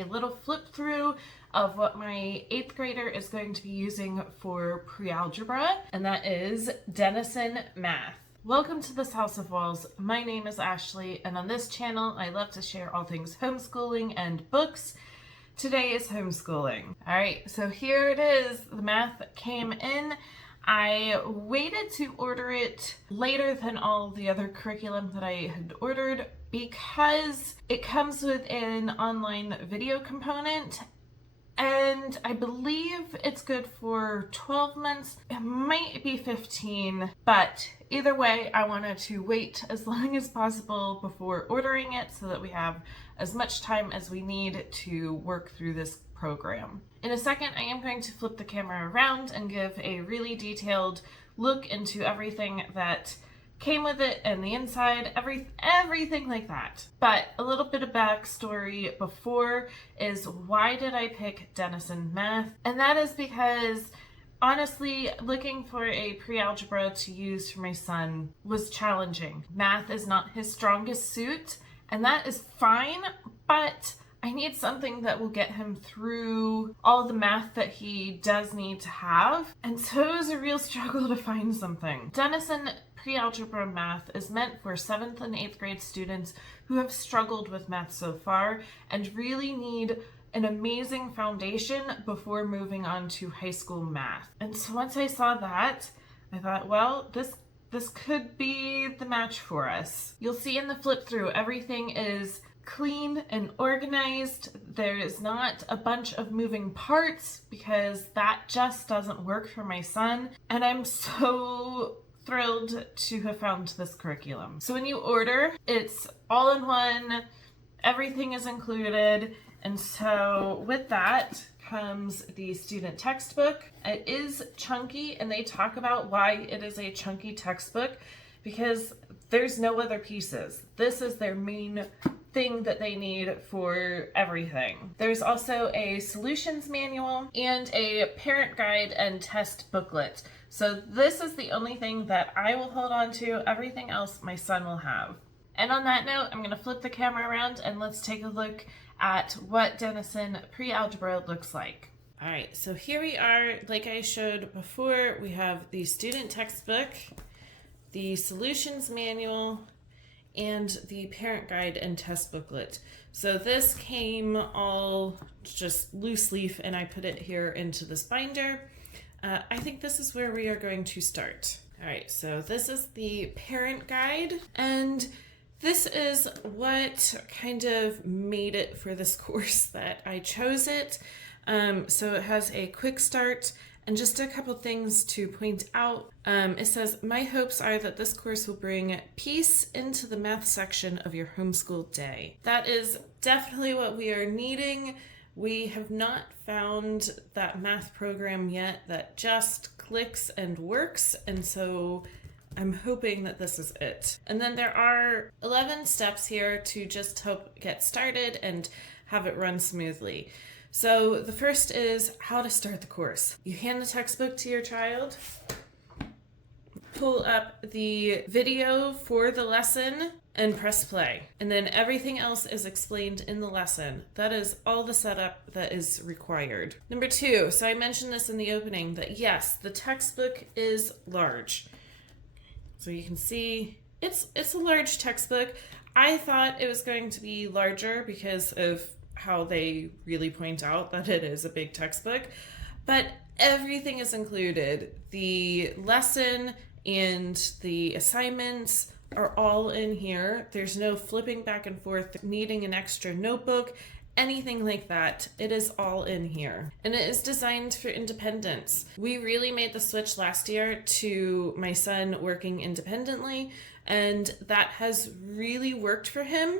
a little flip through of what my 8th grader is going to be using for pre-algebra, and that is Denison math. Welcome to this House of Walls. My name is Ashley, and on this channel I love to share all things homeschooling and books. Today is homeschooling. Alright, so here it is. The math came in. I waited to order it later than all the other curriculum that I had ordered because it comes with an online video component, and I believe it's good for 12 months. It might be 15, but either way, I wanted to wait as long as possible before ordering it so that we have as much time as we need to work through this program. In a second, I am going to flip the camera around and give a really detailed look into everything that came with it and the inside, everything like that. But a little bit of backstory before is why did I pick Denison Math? And that is because honestly, looking for a pre-algebra to use for my son was challenging. Math is not his strongest suit, and that is fine, but I need something that will get him through all the math that he does need to have. And so it was a real struggle to find something. Denison Pre-Algebra Math is meant for 7th and 8th grade students who have struggled with math so far and really need an amazing foundation before moving on to high school math. And so once I saw that, I thought, well, this could be the match for us. You'll see in the flip through, everything is clean and organized. There is not a bunch of moving parts because that just doesn't work for my son. And I'm so thrilled to have found this curriculum. So when you order, it's all in one, everything is included. And so with that comes the student textbook. It is chunky, and they talk about why it is a chunky textbook because there's no other pieces. This is their main thing that they need for everything. There's also a solutions manual and a parent guide and test booklet. So this is the only thing that I will hold on to. Everything else my son will have. And on that note, I'm going to flip the camera around and let's take a look at what Denison Pre-Algebra looks like. All right, so here we are. Like I showed before, we have the student textbook, the solutions manual, and the parent guide and test booklet. So this came all just loose leaf, and I put it here into this binder. I think this is where we are going to start. All right, so this is the parent guide, and this is what kind of made it for this course that I chose it. So it has a quick start and just a couple things to point out. It says, my hopes are that this course will bring peace into the math section of your homeschool day. That is definitely what we are needing. We have not found that math program yet that just clicks and works, and so I'm hoping that this is it. And then there are 11 steps here to just help get started and have it run smoothly. So the first is how to start the course. You hand the textbook to your child, pull up the video for the lesson, and press play. And then everything else is explained in the lesson. That is all the setup that is required. Number 2, so I mentioned this in the opening, that yes, the textbook is large. So you can see it's a large textbook. I thought it was going to be larger because of how they really point out that it is a big textbook, but everything is included. The lesson and the assignments are all in here. There's no flipping back and forth, needing an extra notebook, anything like that. It is all in here. And it is designed for independence. We really made the switch last year to my son working independently, and that has really worked for him.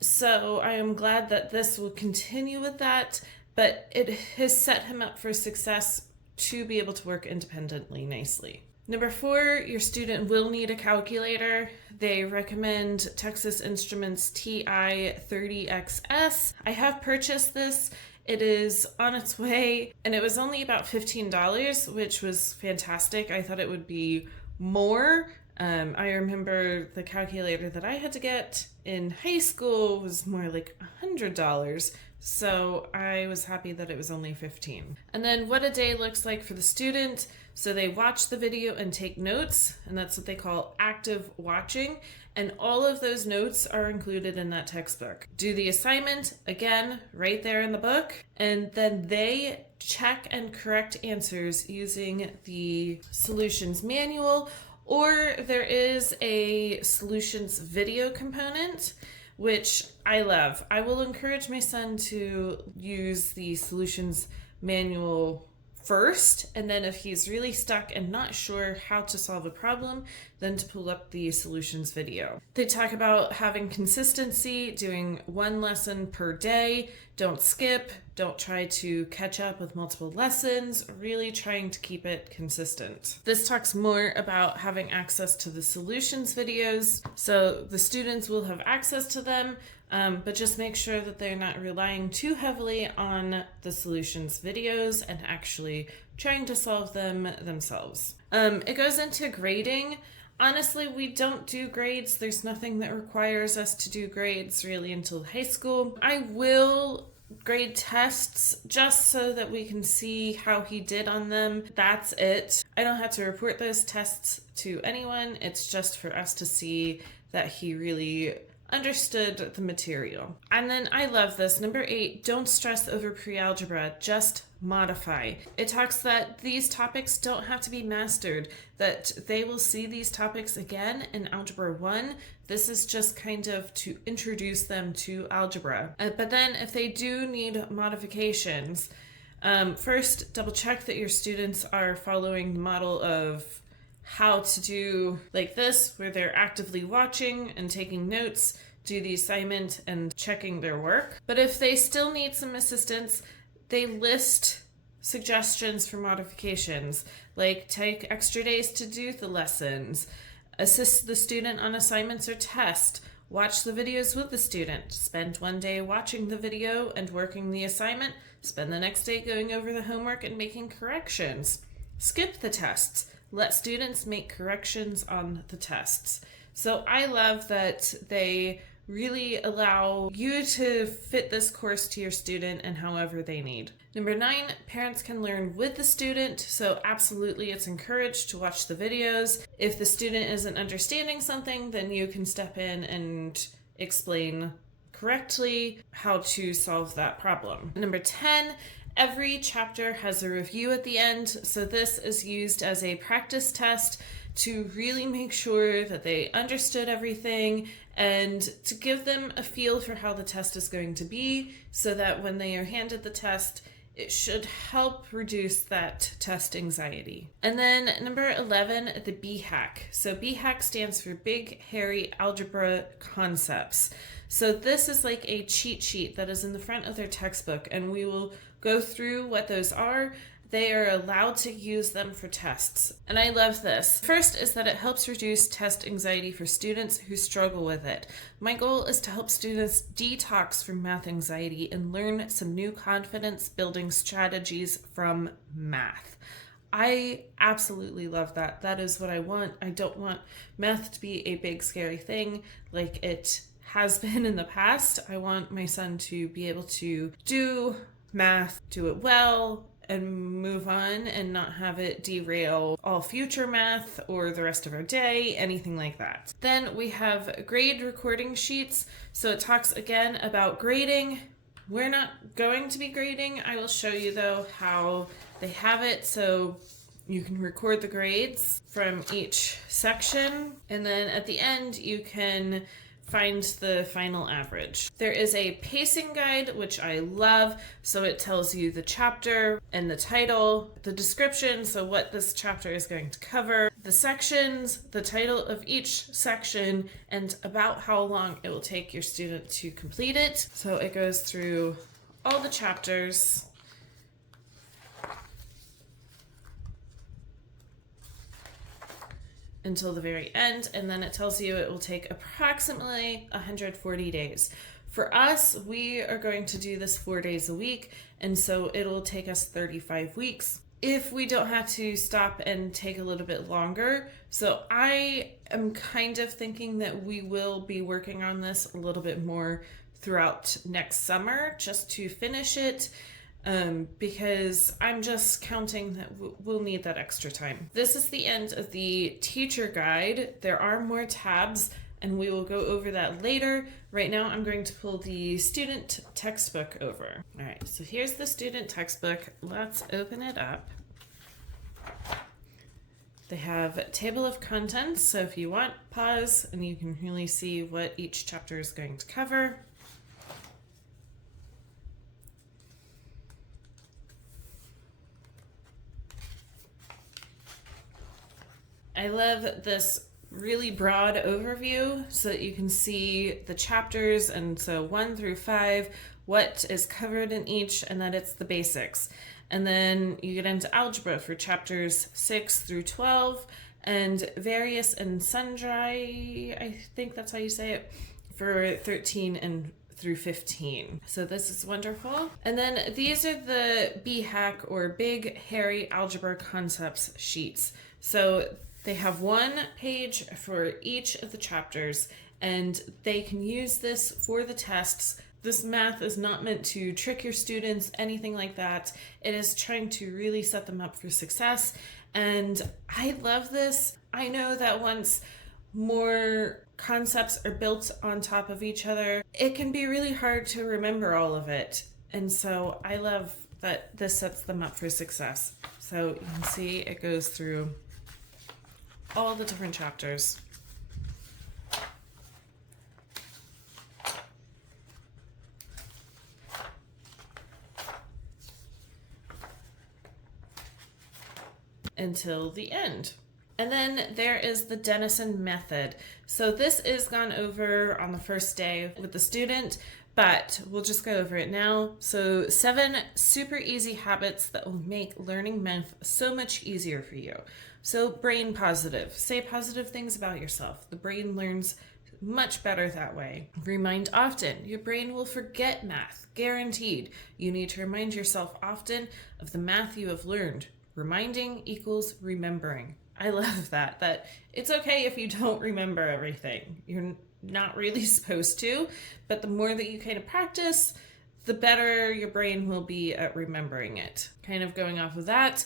So I am glad that this will continue with that, but it has set him up for success to be able to work independently nicely. Number 4, your student will need a calculator. They recommend Texas Instruments TI-30XS. I have purchased this. It is on its way, and it was only about $15, which was fantastic. I thought it would be more. I remember the calculator that I had to get in high school was more like $100, So I was happy that it was only 15. And then what a day looks like for the student. So they watch the video and take notes, and that's what they call active watching. And all of those notes are included in that textbook. Do the assignment, again, right there in the book, and then they check and correct answers using the solutions manual, or there is a solutions video component, which I love. I will encourage my son to use the solutions manual first, and then if he's really stuck and not sure how to solve a problem, then to pull up the solutions video. They talk about having consistency, doing one lesson per day, don't skip, don't try to catch up with multiple lessons, really trying to keep it consistent. This talks more about having access to the solutions videos, so the students will have access to them, but just make sure that they're not relying too heavily on the solutions videos and actually trying to solve them themselves. It goes into grading. Honestly, we don't do grades. There's nothing that requires us to do grades really until high school. I will grade tests just so that we can see how he did on them. That's it. I don't have to report those tests to anyone. It's just for us to see that he really understood the material. And then I love this. Number 8, don't stress over pre-algebra, just modify. It talks that these topics don't have to be mastered, that they will see these topics again in Algebra 1. This is just kind of to introduce them to algebra. But then if they do need modifications, first double check that your students are following the model of how to do like this, where they're actively watching and taking notes, do the assignment and checking their work. But if they still need some assistance, they list suggestions for modifications, like take extra days to do the lessons, assist the student on assignments or tests, watch the videos with the student, spend one day watching the video and working the assignment, spend the next day going over the homework and making corrections, skip the tests, let students make corrections on the tests. So I love that they really allow you to fit this course to your student and however they need. Number 9, parents can learn with the student. So absolutely, it's encouraged to watch the videos. If the student isn't understanding something, then you can step in and explain correctly how to solve that problem. Number 10, every chapter has a review at the end, so this is used as a practice test to really make sure that they understood everything and to give them a feel for how the test is going to be, so that when they are handed the test, it should help reduce that test anxiety. And then number 11, the BHAC. So BHAC stands for Big Hairy Algebra Concepts. So this is like a cheat sheet that is in the front of their textbook, and we will go through what those are. They are allowed to use them for tests. And I love this. First is that it helps reduce test anxiety for students who struggle with it. My goal is to help students detox from math anxiety and learn some new confidence building strategies from math. I absolutely love that. That is what I want. I don't want math to be a big scary thing like it has been in the past. I want my son to be able to do math, do it well, and move on and not have it derail all future math or the rest of our day, anything like that. Then we have grade recording sheets. So it talks again about grading. We're not going to be grading. I will show you though how they have it. So you can record the grades from each section, and then at the end you can find the final average. There is a pacing guide, which I love. So it tells you the chapter and the title, the description, so what this chapter is going to cover, the sections, the title of each section, and about how long it will take your student to complete it. So it goes through all the chapters. Until the very end, and then it tells you it will take approximately 140 days. For us, we are going to do this 4 days a week, and so it'll take us 35 weeks if we don't have to stop and take a little bit longer. So I am kind of thinking that we will be working on this a little bit more throughout next summer just to finish it, because I'm just counting that we'll need that extra time. This is the end of the teacher guide. There are more tabs and we will go over that later. Right now I'm going to pull the student textbook over. All right, so here's the student textbook. Let's open it up. They have a table of contents, so if you want, pause and you can really see what each chapter is going to cover. I love this really broad overview so that you can see the chapters, and so 1 through 5, what is covered in each, and that it's the basics. And then you get into algebra for chapters 6 through 12, and various and sundry, I think that's how you say it, for 13 and through 15. So this is wonderful. And then these are the BHAC or Big Hairy Algebra Concepts sheets. So they have 1 page for each of the chapters, and they can use this for the tests. This math is not meant to trick your students, anything like that. It is trying to really set them up for success, and I love this. I know that once more concepts are built on top of each other, it can be really hard to remember all of it, and so I love that this sets them up for success. So you can see it goes through all the different chapters. Until the end. And then there is the Denison method. So this is gone over on the first day with the student, but we'll just go over it now. So 7 super easy habits that will make learning math so much easier for you. So brain positive. Say positive things about yourself. The brain learns much better that way. Remind often. Your brain will forget math, guaranteed. You need to remind yourself often of the math you have learned. Reminding equals remembering. I love that it's okay if you don't remember everything. You're not really supposed to, but the more that you kind of practice, the better your brain will be at remembering it. Kind of going off of that,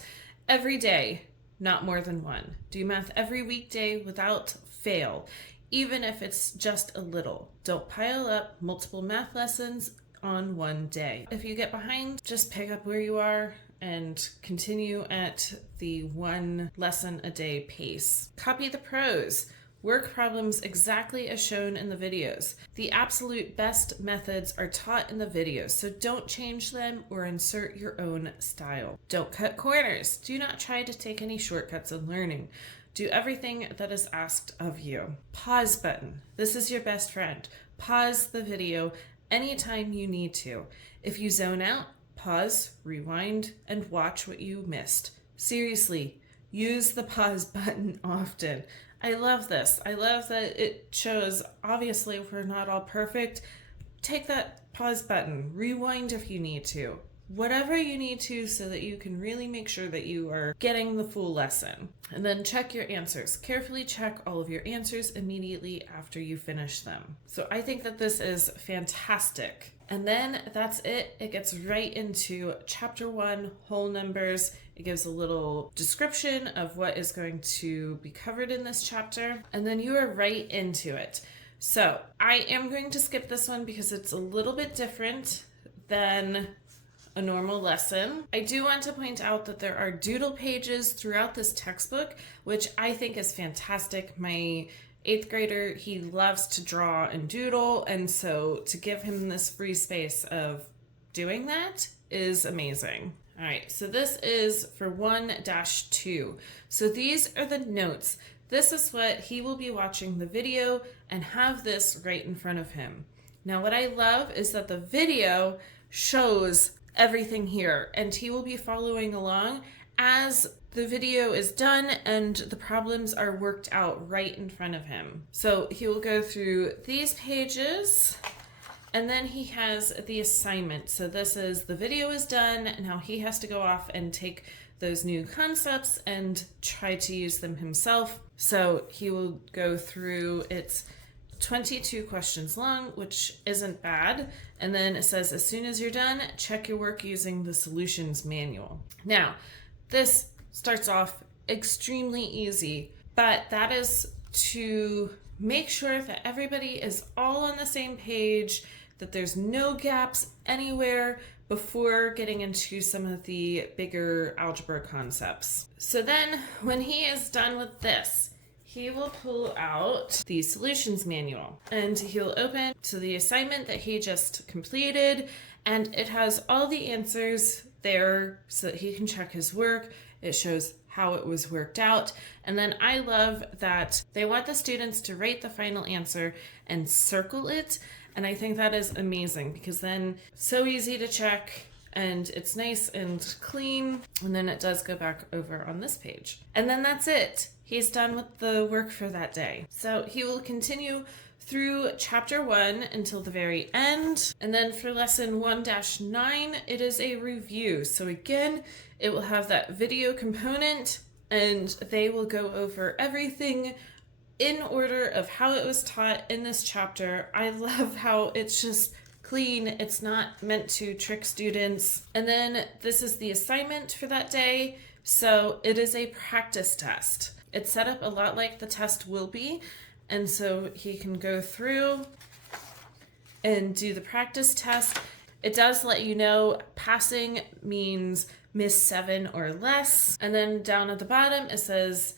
every day, not more than 1. Do math every weekday without fail, even if it's just a little. Don't pile up multiple math lessons on one day. If you get behind, just pick up where you are and continue at the 1 lesson a day pace. Copy the pros. Work problems exactly as shown in the videos. The absolute best methods are taught in the videos, so don't change them or insert your own style. Don't cut corners. Do not try to take any shortcuts in learning. Do everything that is asked of you. Pause button. This is your best friend. Pause the video anytime you need to. If you zone out, pause, rewind, and watch what you missed. Seriously, use the pause button often. I love this. I love that it shows, obviously, if we're not all perfect, take that pause button, rewind if you need to. Whatever you need to so that you can really make sure that you are getting the full lesson. And then check your answers. Carefully check all of your answers immediately after you finish them. So I think that this is fantastic. And then that's it. It gets right into chapter 1, whole numbers. It gives a little description of what is going to be covered in this chapter. And then you are right into it. So I am going to skip this one because it's a little bit different than a normal lesson. I do want to point out that there are doodle pages throughout this textbook, which I think is fantastic. My 8th grader, he loves to draw and doodle, and so to give him this free space of doing that is amazing. All right, so this is for 1-2. So these are the notes. This is what he will be watching the video and have this right in front of him. Now, what I love is that the video shows everything here, and he will be following along as the video is done and the problems are worked out right in front of him. So he will go through these pages, and then he has the assignment. So this is the video is done. Now he has to go off and take those new concepts and try to use them himself. So he will go through, it's 22 questions long, which isn't bad. And then it says, as soon as you're done, check your work using the solutions manual. Now, this starts off extremely easy, but that is to make sure that everybody is all on the same page, that there's no gaps anywhere before getting into some of the bigger algebra concepts. So then when he is done with this, he will pull out the solutions manual and he'll open to the assignment that he just completed, and it has all the answers there so that he can check his work. It shows how it was worked out. And then I love that they want the students to write the final answer and circle it. And I think that is amazing because then it's so easy to check and it's nice and clean. And then it does go back over on this page. And then that's it. He's done with the work for that day. So he will continue through chapter 1 until the very end. And then for lesson 1-9, it is a review. So again, it will have that video component and they will go over everything in order of how it was taught in this chapter. I love how it's just clean. It's not meant to trick students. And then this is the assignment for that day. So it is a practice test. It's set up a lot like the test will be. And so he can go through and do the practice test. It does let you know passing means miss 7 or less. And then down at the bottom, it says,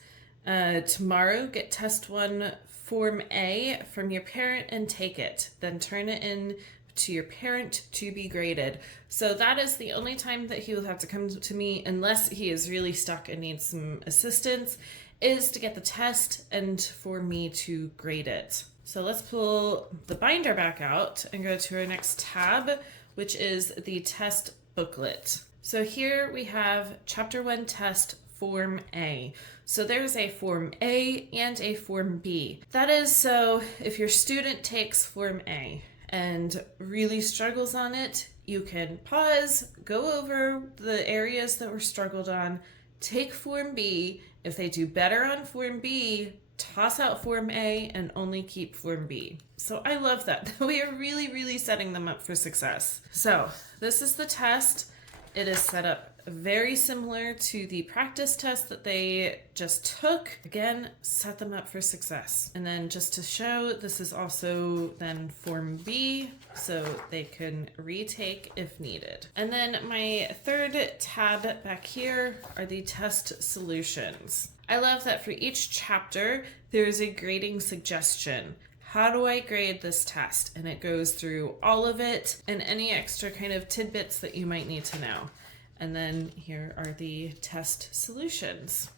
tomorrow, get test 1 Form A from your parent and take it. Then turn it in to your parent to be graded. So that is the only time that he will have to come to me, unless he is really stuck and needs some assistance, is to get the test and for me to grade it. So let's pull the binder back out and go to our next tab, which is the test booklet. So here we have chapter 1 test Form A. So there's a Form A and a Form B. That is so if your student takes Form A and really struggles on it, you can pause, go over the areas that were struggled on, take Form B. If they do better on Form B, toss out Form A and only keep Form B. So I love that. We are really, really setting them up for success. So this is the test. It is set up very similar to the practice test that they just took. Again, set them up for success. And then just to show, this is also then Form B, so they can retake if needed. And then my third tab back here are the test solutions. I love that for each chapter, there is a grading suggestion. How do I grade this test? And it goes through all of it and any extra kind of tidbits that you might need to know. And then here are the test solutions.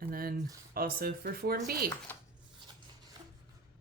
And then also for Form B.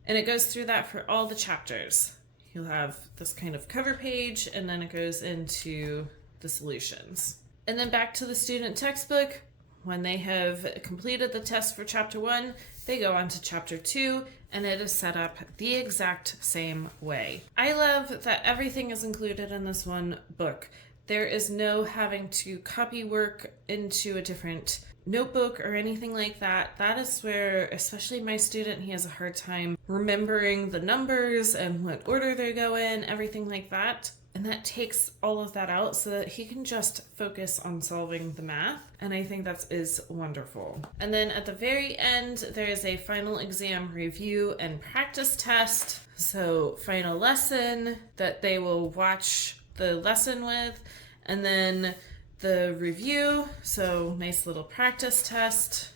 And it goes through that for all the chapters. You'll have this kind of cover page and then it goes into the solutions. And then back to the student textbook. When they have completed the test for chapter 1, they go on to chapter 2, and it is set up the exact same way. I love that everything is included in this one book. There is no having to copy work into a different notebook or anything like that. That is where, especially my student, he has a hard time remembering the numbers and what order they go in, everything like that. And that takes all of that out so that he can just focus on solving the math. And I think that is wonderful. And then at the very end, there is a final exam review and practice test. So final lesson that they will watch the lesson with. And then the review. So nice little practice test.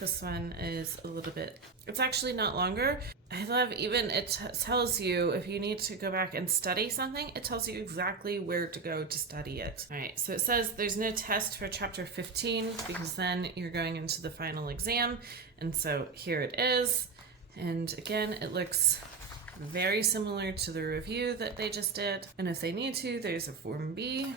This one is a little bit, it's actually not longer. I love even it tells you if you need to go back and study something, it tells you exactly where to go to study it. All right, so it says there's no test for chapter 15 because then you're going into the final exam. And so here it is. And again, it looks very similar to the review that they just did. And if they need to, there's a Form B.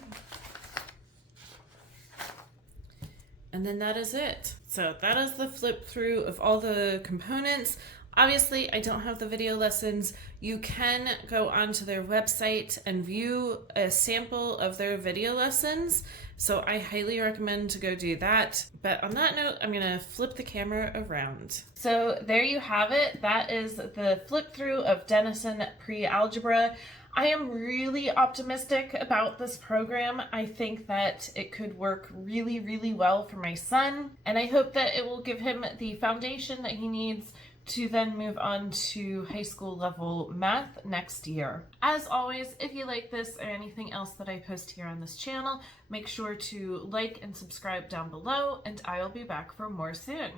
And then that is it. So that is the flip through of all the components. Obviously, I don't have the video lessons. You can go onto their website and view a sample of their video lessons. So I highly recommend to go do that. But on that note, I'm gonna flip the camera around. So there you have it. That is the flip through of Denison Pre-Algebra. I am really optimistic about this program. I think that it could work really, really well for my son. And I hope that it will give him the foundation that he needs to then move on to high school level math next year. As always, if you like this or anything else that I post here on this channel, make sure to like and subscribe down below, and I will be back for more soon.